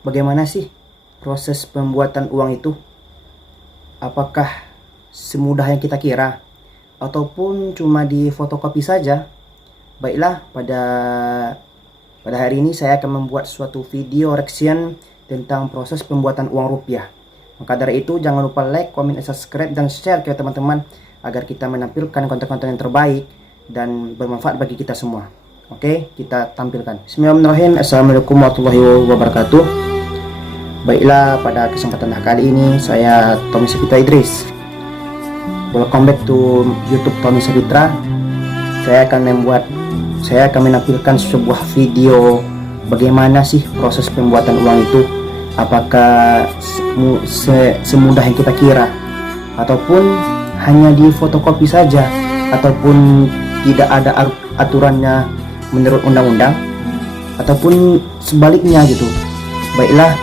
bagaimana sih proses pembuatan uang itu? Apakah semudah yang kita kira? Ataupun cuma di fotokopi saja? Baiklah, pada hari ini saya akan membuat suatu video reaction tentang proses pembuatan uang rupiah. Maka dari itu jangan lupa like, comment, subscribe, dan share ke teman-teman agar kita menampilkan konten-konten yang terbaik dan bermanfaat bagi kita semua. Oke, kita tampilkan. Bismillahirrahmanirrahim. Assalamualaikum warahmatullahi wabarakatuh. Baiklah, pada kesempatan kali ini saya Tommy Sapitra Idris. Welcome back to YouTube Tommy Sapitra. Saya akan menampilkan sebuah video bagaimana sih proses pembuatan uang itu. Apakah semudah yang kita kira, ataupun hanya di fotokopi saja, ataupun tidak ada aturannya menurut undang-undang, ataupun sebaliknya gitu. Baiklah,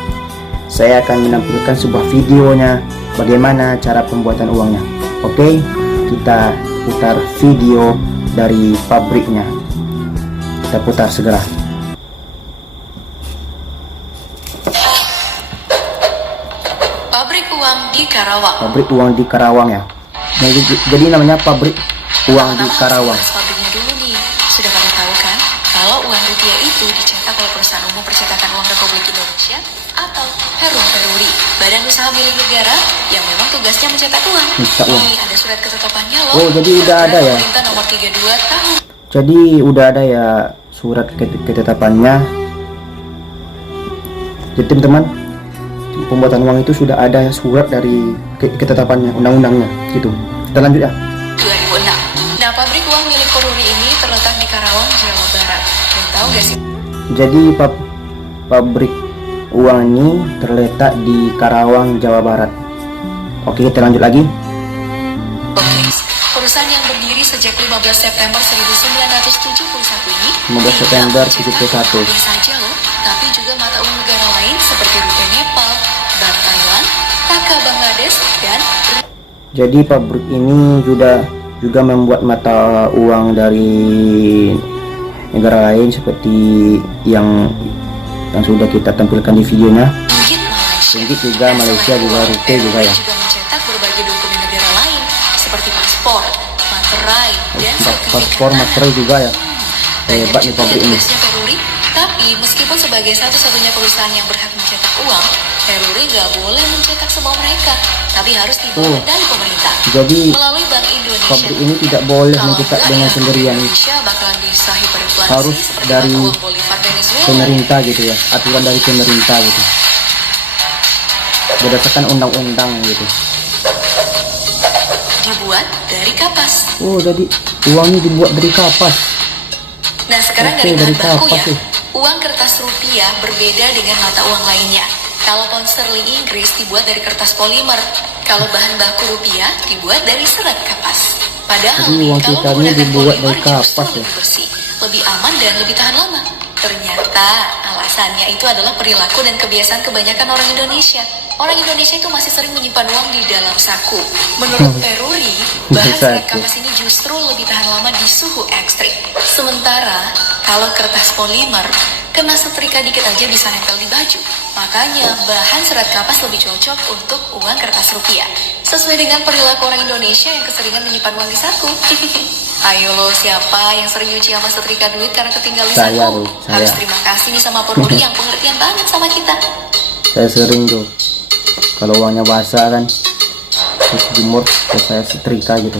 saya akan menampilkan sebuah videonya bagaimana cara pembuatan uangnya. Oke, kita putar video dari pabriknya. Kita putar segera. Pabrik uang di Karawang. Pabrik uang di Karawang ya. Nah, jadi namanya pabrik uang di Karawang. Pabriknya dulu nih. Sudah pada tahu kan kalau uang rupiah itu dicetak oleh Perusahaan Umum Percetakan Uang Republik Indonesia atau Perum Peruri, badan usaha milik negara yang memang tugasnya mencetak uang. Ini ada surat ketetapannya loh. Oh, jadi udah ada ya. Pemerintah nomor 32 tahun. Jadi udah ada ya surat ketetapannya. Jadi teman-teman, pembuatan uang itu sudah ada surat dari ketetapannya, undang-undangnya gitu. Kita lanjut ya. 2006. Nah, pabrik uang milik Peruri ini terletak di Karawang, Jawa Barat. Dan tahu gak sih? Jadi pabrik uang ini terletak di Karawang, Jawa Barat. Oke, kita lanjut lagi. Perusahaan yang berdiri sejak 15 September 1971 ini 15 September 71. saja loh, tapi juga mata uang negara lain seperti rupiah Nepal, Baht Thailand, Taka Bangladesh, dan Jadi pabrik ini juga membuat mata uang dari negara lain seperti yang sudah kita tampilkan di videonya. ringgit Malaysia. Ringgit juga, Malaysia juga, rupiah juga ya. Juga mencetak berbagai dokumen negara lain seperti paspor, materai, dan Paspor, materai juga ya. Hebat nih pabrik ini. tugasnya Peruri, tapi meskipun sebagai satu-satunya perusahaan yang berhak mencetak uang, Peruri nggak boleh mencetak semua mereka, tapi harus dibawa dari pemerintah. Jadi Melalui Bank Indonesia. pabrik ini tidak boleh mencetak dengan sendirian, Indonesia bakalan disahiperiflasi harus seperti dari mata uang Bolivar Venezuela. pemerintah gitu ya, aturan dari pemerintah gitu, berdasarkan undang-undang gitu. Dibuat dari kapas. Oh, jadi uangnya dibuat dari kapas. Nah, sekarang Oke, dari dari bahan baku kapas ya. sih. Uang kertas rupiah berbeda dengan mata uang lainnya. Kalau pound sterling Inggris dibuat dari kertas polimer. Kalau bahan baku rupiah dibuat dari serat kapas. Padahal Jadi nih, uang kalau kita ini menggunakan dibuat polimer dari kapas justru ya? lebih bersih, lebih aman dan lebih tahan lama. Ternyata alasannya itu adalah perilaku dan kebiasaan kebanyakan orang Indonesia. Orang Indonesia itu masih sering menyimpan uang di dalam saku. Menurut Peruri, bahan serat Saku. kapas ini justru lebih tahan lama di suhu ekstrim. Sementara kalau kertas polimer kena setrika dikit aja bisa nempel di baju. Makanya bahan serat kapas lebih cocok untuk uang kertas rupiah. Sesuai dengan perilaku orang Indonesia yang keseringan menyimpan uang di saku. Ayo lo, siapa yang sering nyuci sama setrika duit karena ketinggal di Saya, saku? Bu, saya. Harus terima kasih nih sama Peruri yang pengertian banget sama kita. Saya sering tuh, kalau uangnya basah kan, terus jemur, terus saya setrika gitu.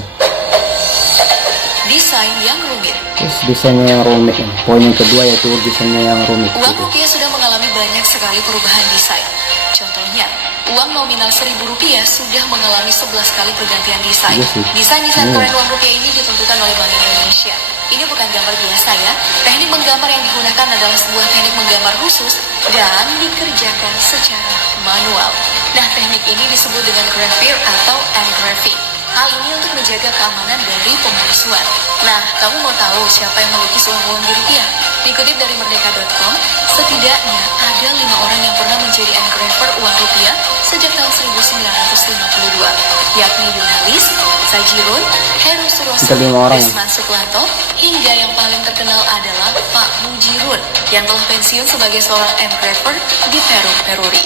Desain yang rumit. Terus desainnya yang rumit ya. Poin yang kedua yaitu desainnya yang rumit Uang gitu. rupiah sudah mengalami banyak sekali perubahan desain. Contohnya, uang nominal Rp1.000 sudah mengalami 11 kali pergantian desain. Iya sih. Desain-desain Iya. keren uang rupiah ini ditentukan oleh Bank Indonesia. Ini bukan gambar biasa ya. Teknik menggambar yang digunakan adalah sebuah teknik menggambar khusus dan dikerjakan secara manual. Nah, teknik ini disebut dengan gravure atau engraving. Hal ini untuk menjaga keamanan dari pemalsuan. Nah, kamu mau tahu siapa yang melukis uang-uang di rupiah? Dikutip dari merdeka.com, setidaknya ada 5 orang yang pernah menjadi engraver uang rupiah sejak tahun 1952, yakni Yunalis, Sajirun, Heru Suroso, Kita 5 orang. Desman Suklanto, hingga yang paling terkenal adalah Pak Mujirun yang telah pensiun sebagai seorang engraver di Peru, Peruri.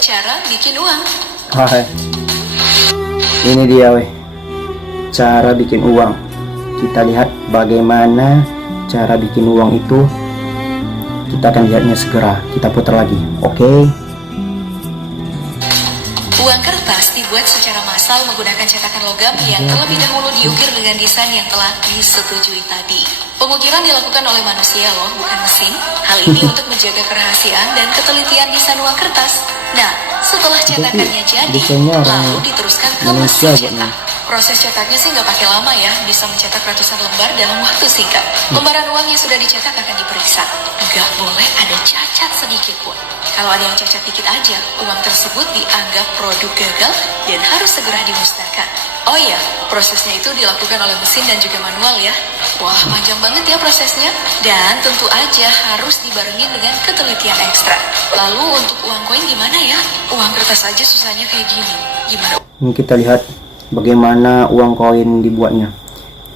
Cara bikin uang. Hai. Ini dia weh, cara bikin uang. Kita lihat bagaimana cara bikin uang itu. Kita akan lihatnya segera. Kita putar lagi, oke? Uang kertas dibuat secara massal menggunakan cetakan logam yang terlebih dahulu diukir dengan desain yang telah disetujui tadi. Pengukiran dilakukan oleh manusia loh, bukan mesin. Hal ini untuk menjaga kerahasiaan dan ketelitian desain uang kertas. Nah, setelah cetakannya jadi, desainnya orang lalu diteruskan ke Malaysia mesin buatnya. cetak. Proses cetaknya sih nggak pakai lama ya, bisa mencetak ratusan lembar dalam waktu singkat. Lembaran uang yang sudah dicetak akan diperiksa. Nggak boleh ada cacat sedikit pun. Kalau ada yang cacat dikit aja, uang tersebut dianggap produk gagal dan harus segera dimusnahkan. Oh iya, prosesnya itu dilakukan oleh mesin dan juga manual ya. Wah, panjang banget ya prosesnya. Dan tentu aja harus dibarengin dengan ketelitian ekstra. Lalu untuk uang koin gimana ya? Uang kertas aja susahnya kayak gini. Gimana? Ini kita lihat bagaimana uang koin dibuatnya.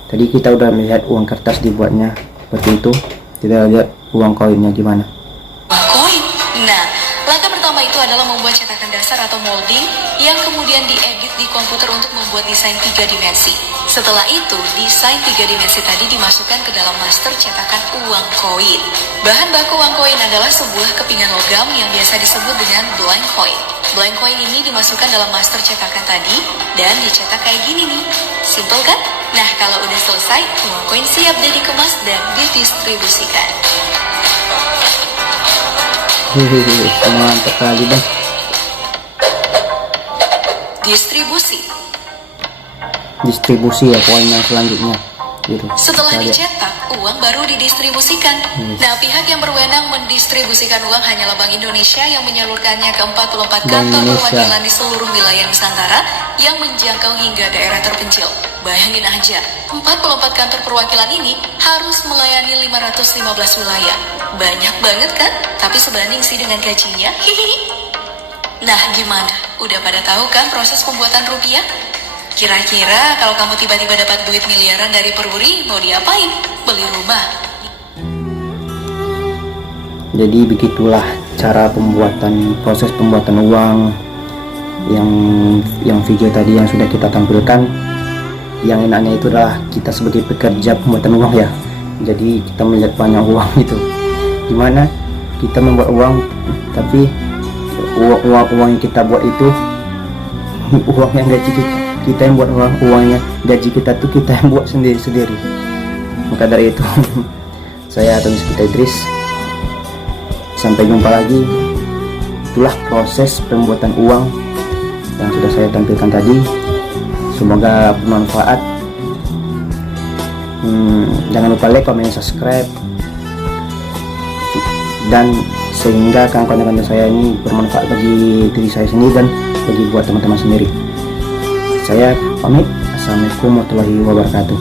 Tadi kita udah melihat uang kertas dibuatnya seperti itu. Kita lihat uang koinnya gimana. Uang koin. Nah, langkah pertama itu adalah membuat cetakan dasar atau molding yang kemudian diedit di komputer untuk membuat desain 3 dimensi. Setelah itu, desain 3 dimensi tadi dimasukkan ke dalam master cetakan uang koin. Bahan baku uang koin adalah sebuah kepingan logam yang biasa disebut dengan blank coin. Blank coin ini dimasukkan dalam master cetakan tadi dan dicetak kayak gini nih. Simple kan? Nah, kalau udah selesai, uang koin siap dan dikemas dan didistribusikan. Hehehe, mantap kali bang. Distribusi ya poin yang selanjutnya gitu. Setelah Kita lihat. dicetak, uang baru didistribusikan. Nah, pihak yang berwenang mendistribusikan uang hanyalah Bank Indonesia yang menyalurkannya ke 44 Bank kantor Indonesia. perwakilan di seluruh wilayah Nusantara yang menjangkau hingga daerah terpencil. Bayangin aja, 44 kantor perwakilan ini harus melayani 515 wilayah. Banyak banget kan? Tapi sebanding sih dengan gajinya. Hihihi. Nah, gimana? Udah pada tahu kan proses pembuatan rupiah? Kira-kira kalau kamu tiba-tiba dapat duit miliaran dari Peruri, mau diapain? Beli rumah? Jadi begitulah cara proses pembuatan uang yang video tadi yang sudah kita tampilkan. Yang enaknya itu adalah kita sebagai pekerja pembuatan uang ya. Jadi kita melihat banyak uang itu. Gimana kita membuat uang tapi uang yang kita buat itu uang yang gaji kita yang buat uangnya, gaji kita tuh kita yang buat sendiri. Maka dari itu saya Tony Spita Idris, sampai jumpa lagi. Itulah proses pembuatan uang yang sudah saya tampilkan tadi. Semoga bermanfaat. Jangan lupa like, comment, subscribe, dan sehingga konten-konten saya ini bermanfaat bagi diri saya sendiri dan bagi buat teman-teman sendiri. Saya pamit. Assalamualaikum warahmatullahi wabarakatuh.